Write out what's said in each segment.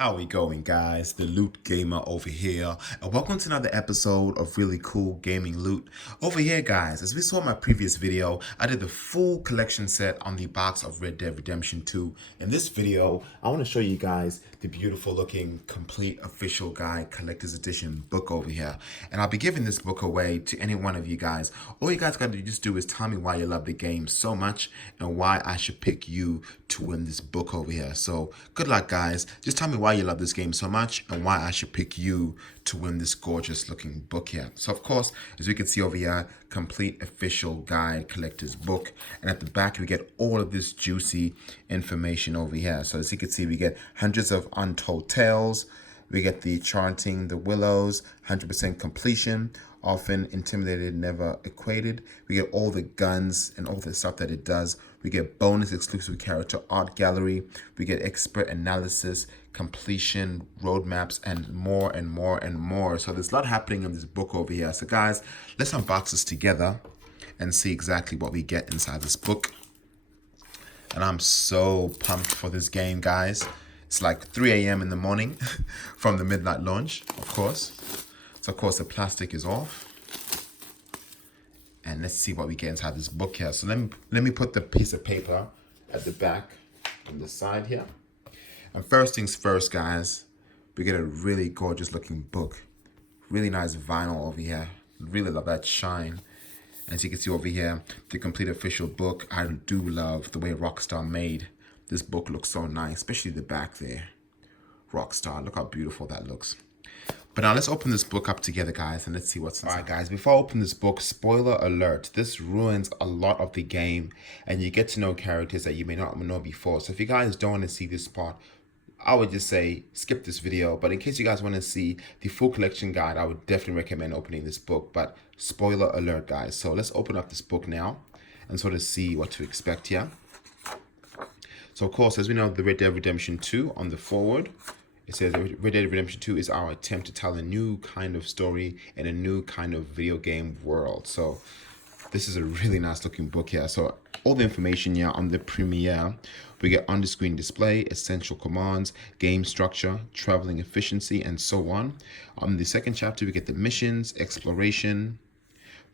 How we going, guys? The Loot Gamer over here, and welcome to another episode of Really Cool Gaming Loot. Over here, guys, as we saw in my previous video, I did the full collection set on the box of Red Dead Redemption 2. In this video, I want to show you guys the beautiful looking complete official guide collector's edition book over here, and I'll be giving this book away to any one of you guys. All you guys got to just do is tell me why you love the game so much and why I should pick you to win this book over here. So good luck, guys. Just tell me why you love this game so much and why I should pick you to win this gorgeous looking book here. So of course, as we can see over here, complete official guide collector's book, and at the back we get all of this juicy information over here. So as you can see, we get hundreds of untold tales, we get the charting the willows, 100% completion, often intimidated, never equated. We get all the guns and all the stuff that it does. We get bonus exclusive character art gallery. We get expert analysis, completion, roadmaps, and more and more and more. So there's a lot happening in this book over here. So guys, let's unbox this together and see exactly what we get inside this book. And I'm so pumped for this game, guys. It's like 3 a.m. in the morning from the midnight launch, of course. So of course the plastic is off. And let's see what we get inside this book here. So let me put the piece of paper at the back on the side here. And first things first, guys, we get a really gorgeous looking book. Really nice vinyl over here. Really love that shine. As you can see over here, the complete official book. I do love the way Rockstar made this book. Looks so nice, especially the back there. Rockstar, look how beautiful that looks. But now let's open this book up together, guys, and let's see what's inside. All right, guys, before I open this book, spoiler alert, this ruins a lot of the game, and you get to know characters that you may not know before. So if you guys don't want to see this part, I would just say skip this video. But in case you guys want to see the full collection guide, I would definitely recommend opening this book. But spoiler alert, guys. So let's open up this book now and sort of see what to expect here. So of course, as we know, the Red Dead Redemption 2 on the forward, it says Red Dead Redemption 2 is our attempt to tell a new kind of story in a new kind of video game world. So this is a really nice looking book here. So all the information here on the premiere, we get on-the-screen display, essential commands, game structure, traveling efficiency, and so on. On the second chapter, we get the missions, exploration,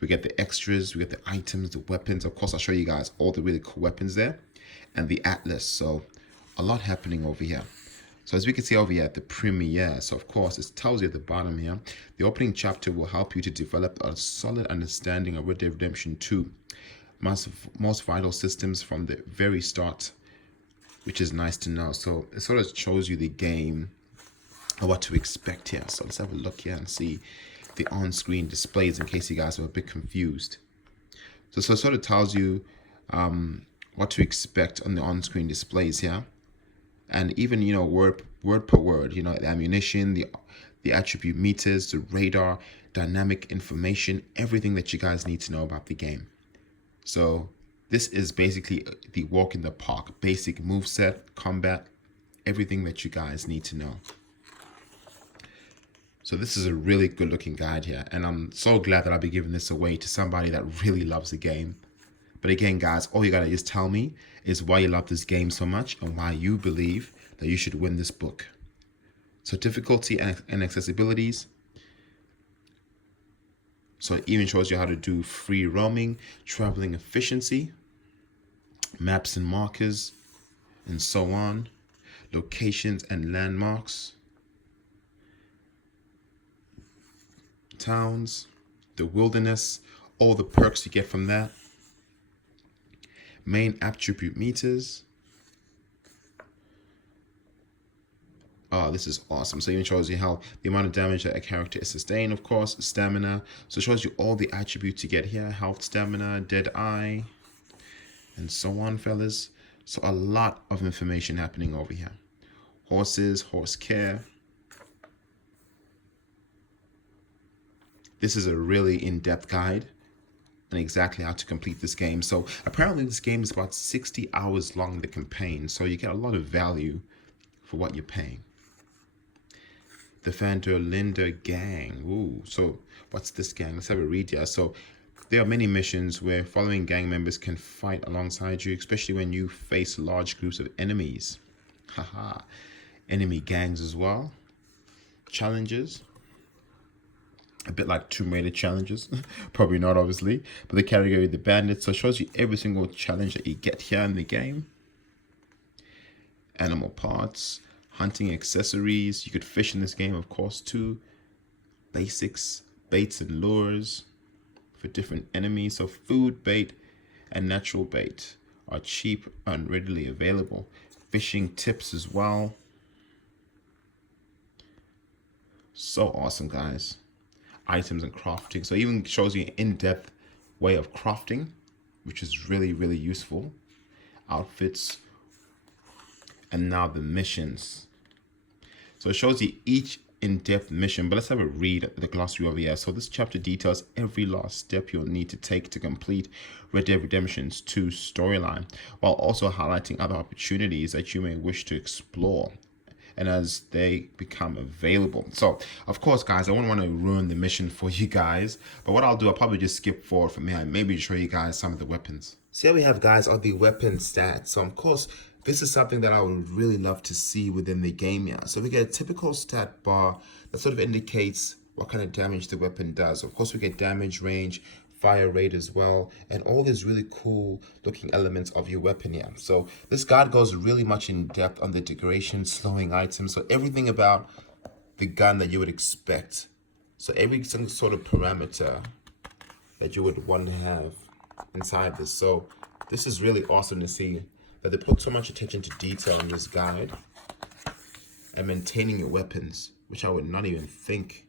we get the extras, we get the items, the weapons. Of course, I'll show you guys all the really cool weapons there, and the atlas. So a lot happening over here. So as we can see over here at the premiere, so of course it tells you at the bottom here, the opening chapter will help you to develop a solid understanding of Red Dead Redemption 2. Most vital systems from the very start, which is nice to know. So it sort of shows you the game and what to expect here. So let's have a look here and see the on-screen displays in case you guys are a bit confused. So it sort of tells you what to expect on the on-screen displays here. And even, you know, word per word, you know, the ammunition, the attribute meters, the radar, dynamic information, everything that you guys need to know about the game. So this is basically the walk in the park, basic moveset, combat, everything that you guys need to know. So this is a really good looking guide here, and I'm so glad that I'll be giving this away to somebody that really loves the game. But again, guys, all you gotta just tell me is why you love this game so much and why you believe that you should win this book. So difficulty and accessibilities. So it even shows you how to do free roaming, traveling efficiency, maps and markers, and so on, locations and landmarks, towns, the wilderness, all the perks you get from that, main attribute meters. Oh, this is awesome. So it even shows you how the amount of damage that a character is sustained, of course, stamina. So it shows you all the attributes you get here, health, stamina, dead eye, and so on, fellas. So a lot of information happening over here. Horses, horse care. This is a really in-depth guide on exactly how to complete this game. So apparently this game is about 60 hours long, the campaign. So you get a lot of value for what you're paying. The Vanderlinde gang. Ooh, so what's this gang? Let's have a read here. So there are many missions where following gang members can fight alongside you, especially when you face large groups of enemies. Haha. enemy gangs as well. Challenges. A bit like Tomb Raider challenges. Probably not, obviously. But the category, the bandits. So it shows you every single challenge that you get here in the game. Animal parts. Hunting accessories. You could fish in this game, of course, too. Basics. Baits and lures for different enemies. So food, bait, and natural bait are cheap and readily available. Fishing tips as well. So awesome, guys. Items and crafting. So it even shows you an in-depth way of crafting, which is really, really useful. Outfits. And now the missions. So it shows you each in-depth mission, but let's have a read at the glossary over here. So this chapter details every last step you'll need to take to complete Red Dead Redemption's 2 storyline, while also highlighting other opportunities that you may wish to explore and as they become available. So of course, guys, I wouldn't want to ruin the mission for you guys, but what I'll do, I'll probably just skip forward from here and maybe show you guys some of the weapons. So here we have, guys, are the weapon stats. So of course, this is something that I would really love to see within the game here. So we get a typical stat bar that sort of indicates what kind of damage the weapon does. Of course, we get damage, range, fire rate as well, and all these really cool looking elements of your weapon here. So this guide goes really much in depth on the degradation, slowing items, so everything about the gun that you would expect. So every single sort of parameter that you would want to have inside this. So this is really awesome to see that they put so much attention to detail in this guide and maintaining your weapons, which I would not even think.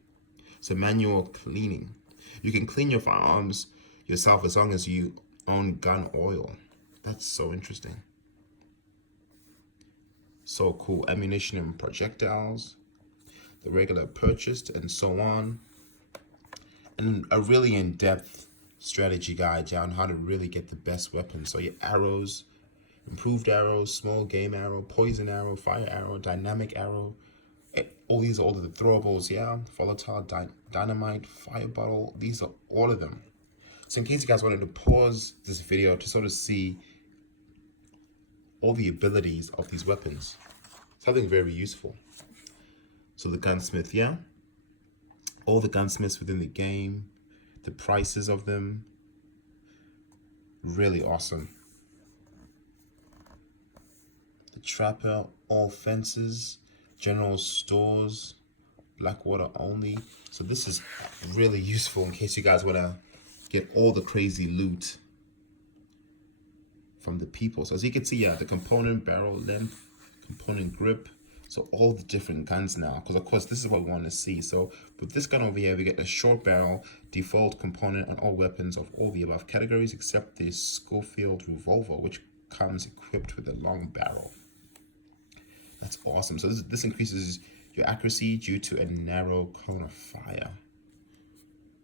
So manual cleaning. You can clean your firearms yourself as long as you own gun oil. That's so interesting. So cool. Ammunition and projectiles, the regular purchased, and so on. And a really in-depth strategy guide on how to really get the best weapons. So your arrows, improved arrows, small game arrow, poison arrow, fire arrow, dynamic arrow. All these are all of the throwables, yeah. Volatile, dynamite, fire bottle. These are all of them. So in case you guys wanted to pause this video to sort of see all the abilities of these weapons, something very useful. So the gunsmith, yeah. All the gunsmiths within the game, the prices of them, really awesome. The trapper, all fences, general stores, Blackwater only. So this is really useful in case you guys want to get all the crazy loot from the people. So as you can see, yeah, the component, barrel length, component grip. So all the different guns now, because of course this is what we want to see. So with this gun over here, we get a short barrel, default component on all weapons of all the above categories except the Schofield revolver, which comes equipped with a long barrel. That's awesome. So this increases your accuracy due to a narrow cone of fire.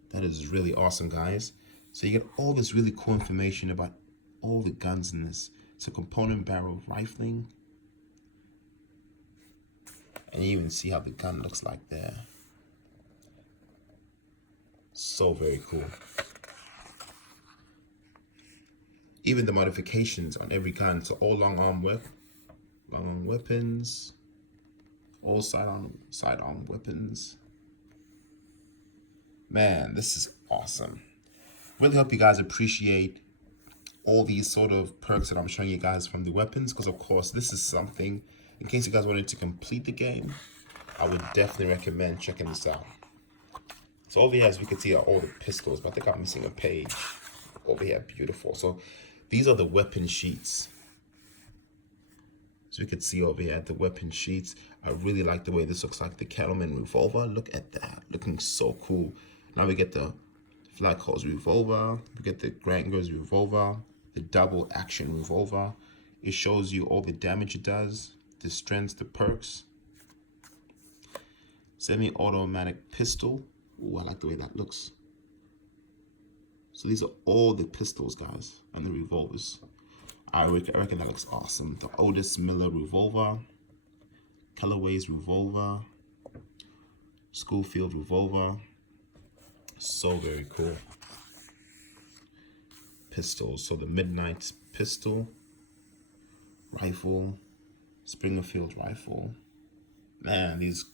That is really awesome, guys. So you get all this really cool information about all the guns in this. So component barrel rifling. And you even see how the gun looks like there. So very cool. Even the modifications on every gun. So all long arm weapons, all sidearm weapons. Man, this is awesome. Really hope you guys appreciate all these sort of perks that I'm showing you guys from the weapons, because of course this is something, in case you guys wanted to complete the game, I would definitely recommend checking this out. So over here, as we can see, are all the pistols, but I think I'm missing a page over here. Beautiful. So these are the weapon sheets. So you can see over here the weapon sheets. I really like the way this looks like the Cattleman revolver. Look at that, looking so cool. Now we get the Flacco's revolver, we get the Granger's revolver, the double action revolver. It shows you all the damage it does, the strengths, the perks. Semi-automatic pistol. Ooh, I like the way that looks. So these are all the pistols, guys, and the revolvers. I reckon that looks awesome. The Otis Miller revolver, Callaway's revolver, Schofield revolver. So very cool. Pistols. So the Midnight pistol, rifle, Springfield rifle, Man, these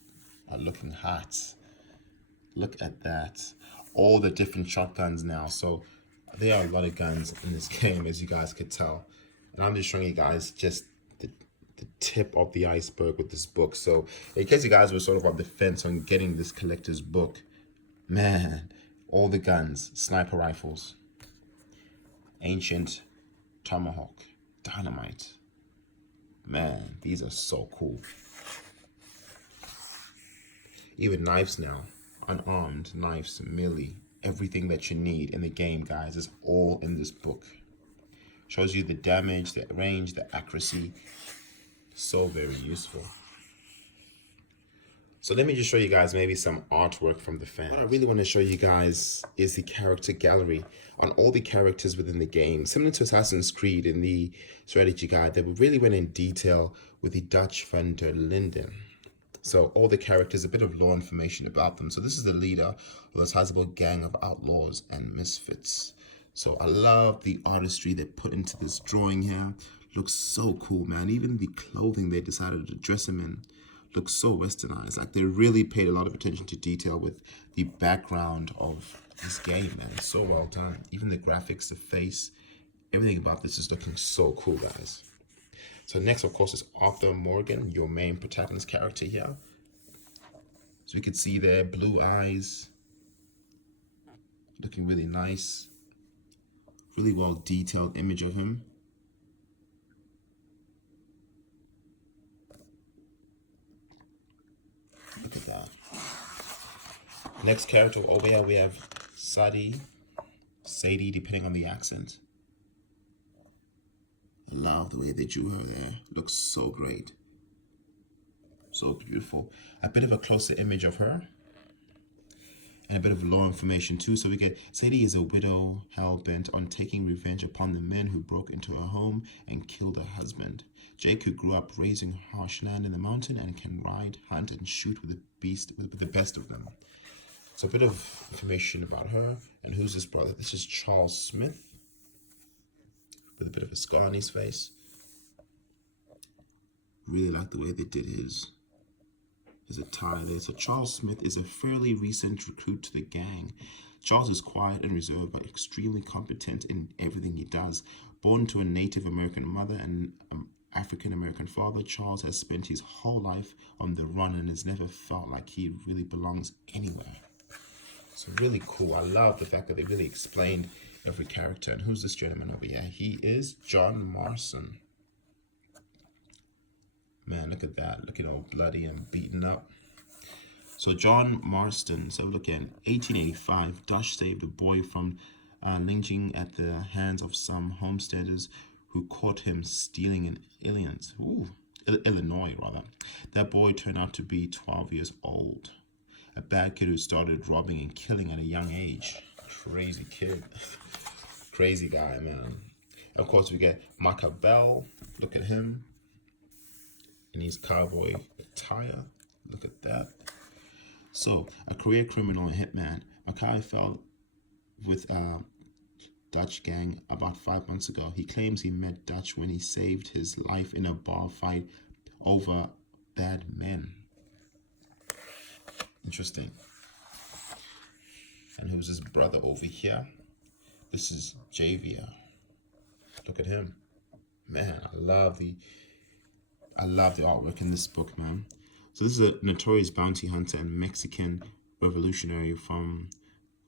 are looking hot. Look at that. All the different shotguns now. So there are a lot of guns in this game, as you guys could tell. And I'm just showing you guys just the tip of the iceberg with this book. So in case you guys were sort of on the fence on getting this collector's book, man, all the guns, sniper rifles, ancient tomahawk, dynamite. Man, these are so cool. Even knives now, unarmed knives, melee, everything that you need in the game, guys, is all in this book. Shows you the damage, the range, the accuracy. So very useful. So let me just show you guys maybe some artwork from the fans. What I really want to show you guys is the character gallery on all the characters within the game. Similar to Assassin's Creed in the strategy guide, they really went in detail with the Dutch van der Linden. So all the characters, a bit of lore information about them. So this is the leader of a sizable gang of outlaws and misfits. So I love the artistry they put into this drawing here. Looks so cool, man. Even the clothing they decided to dress him in looks so westernized. Like they really paid a lot of attention to detail with the background of this game, man. It's so well done. Even the graphics, the face, everything about this is looking so cool, guys. So next, of course, is Arthur Morgan, your main protagonist character here. So we could see there, blue eyes, looking really nice. Really well detailed image of him. Look at that. Next character over here, we have Sadie, depending on the accent. I love the way they drew her there. Looks so great. So beautiful. A bit of a closer image of her. And a bit of lore information too. So we get Sadie is a widow hell-bent on taking revenge upon the men who broke into her home and killed her husband. Jake, who grew up raising harsh land in the mountain and can ride, hunt, and shoot with the best of them. So a bit of information about her. And who's this brother? This is Charles Smith, with a bit of a scar on his face. Really like the way they did his attire there. So Charles Smith is a fairly recent recruit to the gang. Charles is quiet and reserved, but extremely competent in everything he does. Born to a Native American mother and African American father, Charles has spent his whole life on the run and has never felt like he really belongs anywhere. So really cool. I love the fact that they really explained every character. And who's this gentleman over here? He is John Marston. Man, look at that. Looking all bloody and beaten up. So John Marston, so look at 1885, Dutch saved a boy from lynching at the hands of some homesteaders who caught him stealing in Illinois, rather. That boy turned out to be 12 years old. A bad kid who started robbing and killing at a young age. Crazy kid. Crazy guy, man. Of course, we get Machiavelli. Look at him in his cowboy attire. Look at that. So, a career criminal and hitman. Mackay fell with a Dutch gang about 5 months ago. He claims he met Dutch when he saved his life in a bar fight over bad men. Interesting. And who's his brother over here? This is Javier. Look at him. Man, I love the artwork in this book, man. So this is a notorious bounty hunter and Mexican revolutionary from,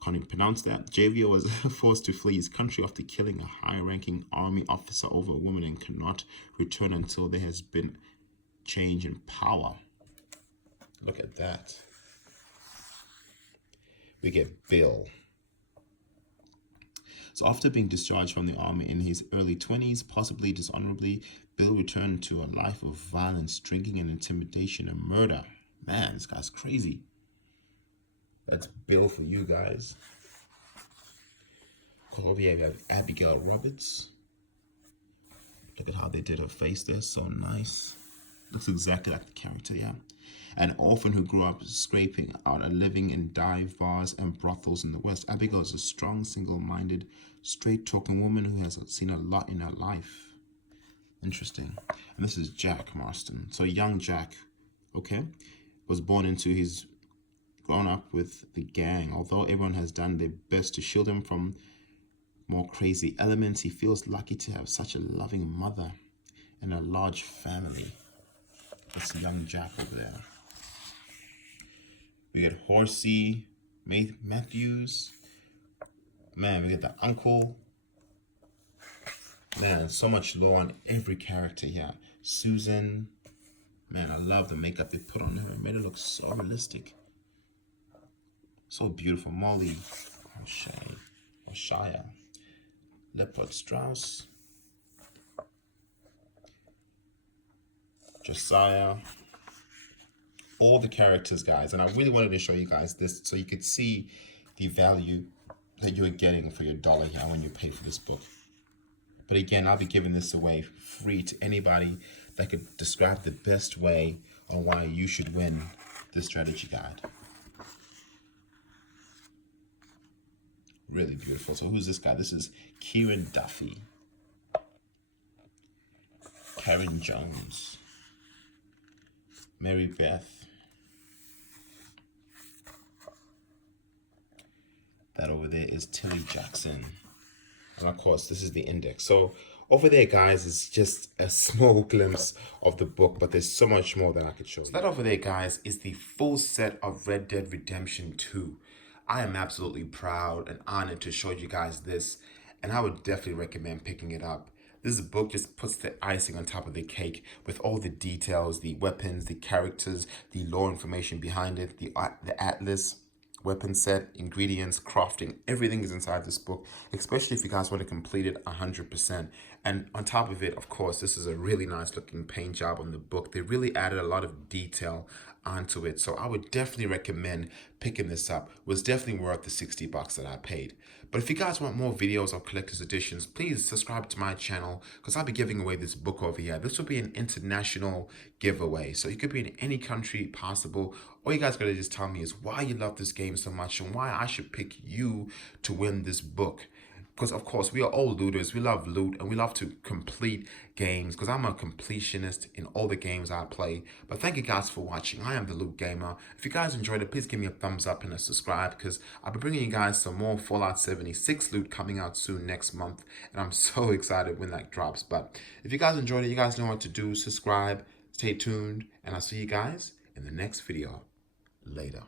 can't even pronounce that. Javier was forced to flee his country after killing a high-ranking army officer over a woman and cannot return until there has been change in power. Look at that. We get Bill. So after being discharged from the army in his early 20s, possibly dishonorably, Bill returned to a life of violence, drinking and intimidation and murder. Man, this guy's crazy. That's Bill for you guys. Over here we have Abigail Roberts. Look at how they did her face there, so nice. Looks exactly like the character, yeah. An orphan who grew up scraping out a living in dive bars and brothels in the West. Abigail is a strong, single-minded, straight-talking woman who has seen a lot in her life. Interesting. And this is Jack Marston. So young Jack Okay, was born into his grown up with the gang. Although everyone has done their best to shield him from more crazy elements, he feels lucky to have such a loving mother and a large family. That's young Jack over there. We get Horsey, Matthews. Man, we get the uncle. Man, so much lore on every character here. Susan. Man, I love the makeup they put on her. It made it look so realistic. So beautiful. Molly. Shia. Leopard Strauss. Josiah. All the characters, guys. And I really wanted to show you guys this so you could see the value that you're getting for your dollar here when you pay for this book. But again, I'll be giving this away free to anybody that could describe the best way on why you should win this strategy guide. Really beautiful. So who's this guy? This is Kieran Duffy. Karen Jones. Mary Beth. That over there is Tilly Jackson. And of course, this is the index. So over there, guys, is just a small glimpse of the book, but there's so much more that I could show you. So that over there, guys, is the full set of Red Dead Redemption 2. I am absolutely proud and honored to show you guys this, and I would definitely recommend picking it up. This book just puts the icing on top of the cake with all the details, the weapons, the characters, the lore information behind it, the atlas, weapon set, ingredients, crafting, everything is inside this book, especially if you guys want to complete it 100%. And on top of it, of course, this is a really nice looking paint job on the book. They really added a lot of detail onto it. So I would definitely recommend picking this up. It was definitely worth the 60 bucks that I paid. But if you guys want more videos of collector's editions, please subscribe to my channel because I'll be giving away this book over here. This will be an international giveaway. So you could be in any country possible. All you guys gotta just tell me is why you love this game so much and why I should pick you to win this book. Because of course we are all looters, we love loot and we love to complete games because I'm a completionist in all the games I play. But thank you guys for watching. I am the Loot Gamer. If you guys enjoyed it, please give me a thumbs up and a subscribe because I'll be bringing you guys some more Fallout 76 loot coming out soon next month. And I'm so excited when that drops. But if you guys enjoyed it, you guys know what to do. Subscribe, stay tuned, and I'll see you guys in the next video. Later.